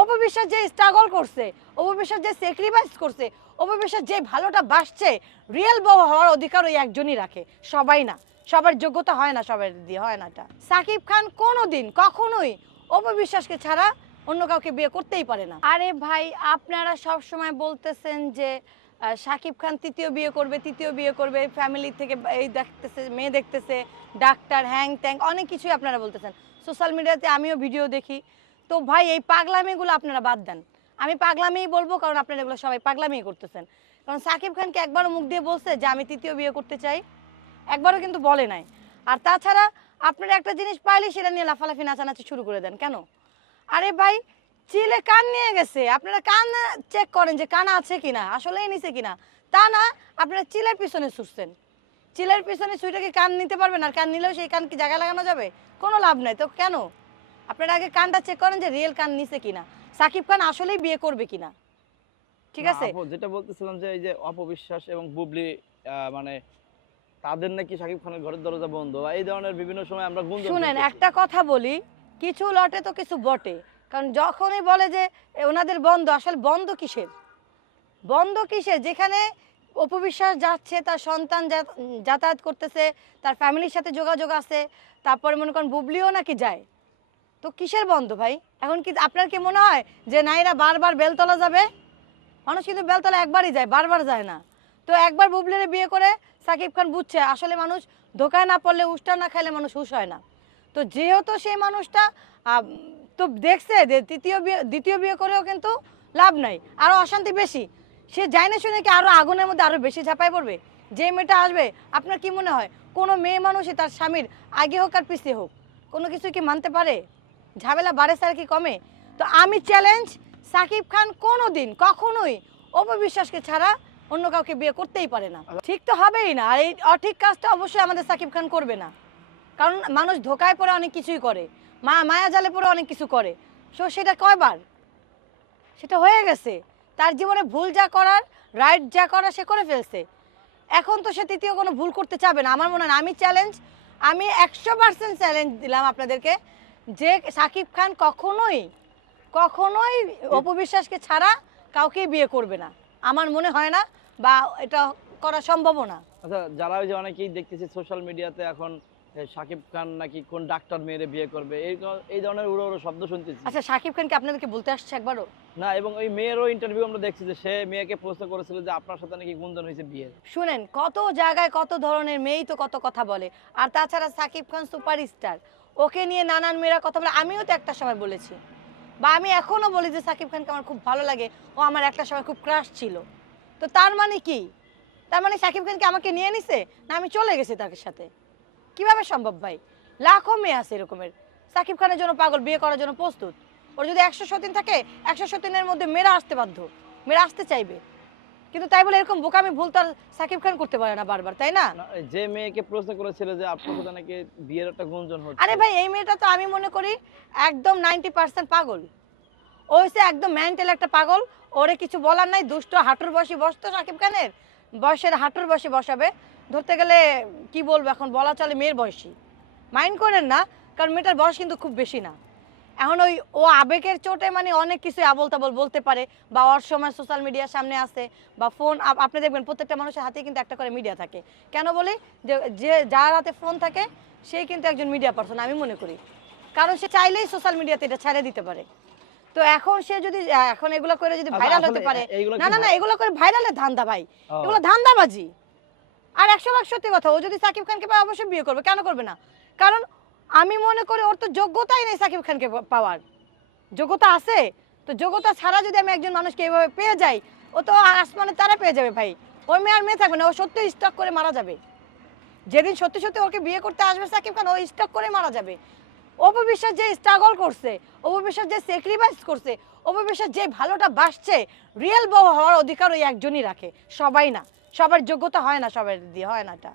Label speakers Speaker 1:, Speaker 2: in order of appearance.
Speaker 1: অপবিশ্বাস যে স্ট্রাগল করছে, অপবিশ্বাস যে স্যাক্রিফাইস করছে, অপবিশ্বাস যে ভালোটা বাসছে রিয়েল বউ হওয়ার অধিকার ওই একজনই রাখে, সবাই না। সবার যোগ্যতা হয় না, সবার দিয়ে হয় না এটা। সাকিব খান কোনো দিন কখনোই অপবিশ্বাসকে ছাড়া অন্য কাউকে বিয়ে করতেই পারে না। আরে ভাই, আপনারা সব সময় বলতেছেন যে শাকিব খান তৃতীয় বিয়ে করবে, তৃতীয় বিয়ে করবে ফ্যামিলি থেকে এই দেখতেছে, মেয়ে দেখতেছে, ডাক্তার, হ্যাং ত্যাং, অনেক কিছুই আপনারা বলতেছেন। সোশ্যাল মিডিয়াতে আমিও ভিডিও দেখি। তো ভাই, এই পাগলামিগুলো আপনারা বাদ দেন। আমি পাগলামিই বলব কারণ আপনারা এগুলো সবাই পাগলামিই করতেছেন। কারণ সাকিব খানকে একবারও মুখ দিয়ে বলছে যে, আমি তৃতীয় বিয়ে করতে চাই। একবারও কিন্তু বলে নাই। আর তাছাড়া আপনারা একটা জিনিস পাইলে সেটা নিয়ে লাফালাফি, নাচানাচি শুরু করে দেন। কেন? আরে ভাই, চিলে কান নিয়ে গেছে। আপনারা কান চেক করেন যে কান আছে কিনা, আসলেই নিছে কিনা। তা না, আপনারা চিলের পিছনে ছুটছেন। চিলের পিছনে ছুটে কি কান নিতে পারবেন? আর কান নিলেও সেই কান কি জায়গায় লাগানো যাবে? কোনো লাভ নাই। তো কেন? আপনারা আগে কানটা চেক করেন যে রিয়েল কান নিছে কিনা। সাকিব খান আসলেই বিয়ে করবে কিনা। ঠিক আছে?
Speaker 2: যেটা বলতেছিলাম যে এই যে অপবিশ্বাস এবং বুবলি মানে তাদের নাকি শাকিব খানের ঘরের দরজা বন্ধ এই ধরনের বিভিন্ন সময় আমরা গুঞ্জন
Speaker 1: শুনেন একটা কথা বলি কিছু লটে তো কিছু বটে। কারণ যখনই বলে যে ওনাদের বন্ধ আসলে বন্ধ কিসের? বন্ধ কিসের? যেখানে অপবিশ্বাস যাচ্ছে তার সন্তান যাতায়াত করতেছে তার ফ্যামিলির সাথে যোগাযোগ আছে তারপরে মনে করেন বুবলিও নাকি যায়। তো কিসের বন্ধ ভাই? এখন কি আপনার কি মনে হয় যে নাইরা বারবার বেলতলা যাবে? মানুষ কিন্তু বেলতলা একবারই যায়, বারবার যায় না। তো একবার বুবলিরে বিয়ে করে সাকিব খান বুঝছে, আসলে মানুষ ধোকায় না পড়লে উষ্টা না খাইলে মানুষ হুশ হয় না। তো যেহেতু সেই মানুষটা তো দেখছে যে তৃতীয় বিয়ে, দ্বিতীয় বিয়ে করেও কিন্তু লাভ নাই আরও অশান্তি বেশি। সে যায় না শুনে কি আরও আগুনের মধ্যে আরও বেশি ঝাঁপাই পড়বে? যে মেয়েটা আসবে, আপনার কি মনে হয়? কোনো মেয়ে মানুষই তার স্বামীর আগে হোক আর পিছিয়ে হোক, কোনো কিছু কি মানতে পারে? ঝামেলা বাড়ে স্যার কি কমে? তো আমি চ্যালেঞ্জ সাকিব খান কোনো দিন কখনোই অপবিশ্বাসকে ছাড়া অন্য কাউকে বিয়ে করতেই পারে না। ঠিক তো হবেই না, আর এই অঠিক কাজটা অবশ্যই আমাদের সাকিব খান করবে না। কারণ মানুষ ধোকায় পড়ে অনেক কিছুই করে, মা মায়া জালে পড়ে অনেক কিছু করে। সো সেটা কয়বার? সেটা হয়ে গেছে। তার জীবনে ভুল যা করার রাইট যা করার সে করে ফেলছে। এখন তো সে তৃতীয় কোনো ভুল করতে চাবে না। আমার মনে হয়। আমি চ্যালেঞ্জ আমি একশো পার্সেন্ট চ্যালেঞ্জ দিলাম আপনাদেরকে। যে সাকিব খান কখনোই কখনোই অপবিশ্বাসকে ছাড়া কাউকে বিয়ে করবে না। আমার মনে হয় না বা এটা করা সম্ভব না।
Speaker 2: আচ্ছা যারা ওই যে অনেকেই দেখতেছি সোশ্যাল মিডিয়াতে এখন এ, শাকিব খান নাকি কোন ডাক্তার মেয়েরে বিয়ে করবে? এই এই ধরনের উড়ো উড়ো শব্দ শুনতেছি।
Speaker 1: আচ্ছা সাকিব খানকে আপনাদেরকে বলতে আসছে একবারও?
Speaker 2: না এবং ওই মেয়েরও ইন্টারভিউ আমরা দেখছি যে সে মেয়েকে প্রশ্ন করেছিল যে আপনার সাথে নাকি গুঞ্জন হয়েছে বিয়ে
Speaker 1: শুনেন কত জায়গায় কত ধরনের মেয়েই তো কত কথা বলে। আর তাছাড়া সাকিব খান সুপারস্টার। ওকে নিয়ে নানান মেয়েরা কথা বলে। আমিও তো একটা সময় বলেছি। বা আমি এখনও বলি যে সাকিব খানকে আমার খুব ভালো লাগে। ও আমার একটা সময় খুব ক্রাশ ছিল। তো তার মানে কি? তার মানে সাকিব খানকে আমাকে নিয়ে নিছে? না আমি চলে গেছি তার সাথে। কীভাবে সম্ভব ভাই? লাখো মেয়ে আছে এরকমের। সাকিব খানের জন্য পাগল বিয়ে করার জন্য প্রস্তুত। ওর যদি একশো সতীন থাকে একশো সতীনের মধ্যে মেয়েরা আসতে বাধ্য। মেয়েরা আসতে চাইবে। কিন্তু তাই বলে এরকম বোকামি ভুল তার সাকিব খান করতে পারে না বারবার তাই না?
Speaker 2: যে মেয়েকে প্রশ্ন করেছিল যে আপনার সাথে নাকি বিয়ের একটা গুঞ্জন হচ্ছে।
Speaker 1: আরে ভাই এই মেয়েটা তো আমি মনে করি একদম নাইনটি পার্সেন্ট পাগল। ও হচ্ছে একদম মেন্টাল একটা পাগল। ওরে কিছু বলার নাই দুষ্ট হাঁটুর বসে বসতো সাকিব খানের। বয়সের হাঁটুর বসে বসাবে। ধরতে গেলে কি বলব এখন বলা চলে মেয়ের বয়সী। মাইন্ড করেন না কারণ মেয়েটার বয়স কিন্তু খুব বেশি না। এখন ওই ও আবেগের চোটে মানে অনেক কিছু আবল তাবল বলতে পারে বা ওর সময় সোশ্যাল মিডিয়ার সামনে আসে বা ফোন আপনি দেখবেন প্রত্যেকটা মানুষের হাতে কিন্তু একটা করে মিডিয়া থাকে। কেন বলি? যে যে যার হাতে ফোন থাকে সেই কিন্তু একজন মিডিয়া পার্সন আমি মনে করি। কারণ সে চাইলেই সোশ্যাল মিডিয়াতে এটা ছেড়ে দিতে পারে। তো এখন সে যদি এখন এগুলো করে যদি
Speaker 2: আচ্ছা,
Speaker 1: ভাইরাল হতে পারে না না না এগুলো করে ভাইরালের ধান্দা ভাই। এগুলো ধান্দাবাজি। আর একশো ভাগ সত্যি কথা, ও যদি সাকিব খানকে পায়, অবশ্যই বিয়ে করবে। কেন করবে না? কারণ আমি মনে করি ওর তো যোগ্যতাই নেই সাকিব খানকে পাওয়ার। যোগ্যতা আছে, তো যোগ্যতা ছাড়া যদি আমি একজন মানুষকে এইভাবে পেয়ে যাই, ও তো আসমানে তারা পেয়ে যাবে ভাই। ওই মেয়ে আর মেয়ে থাকবে না, ও সত্যি স্টক করে মারা যাবে। যেদিন সত্যি সত্যি ওকে বিয়ে করতে আসবে সাকিব খান, ও স্টক করে মারা যাবে। অপবিশ্বাস যে স্ট্রাগল করছে, অপবিশ্বাস যে স্যাক্রিফাইস করছে, অপবিশ্বাস যে ভালোটা বাসছে রিয়েল বউ হওয়ার অধিকার ওই একজনই রাখে, সবাই না। সবার যোগ্যতা হয় না সবার দিয়ে হয় না এটা।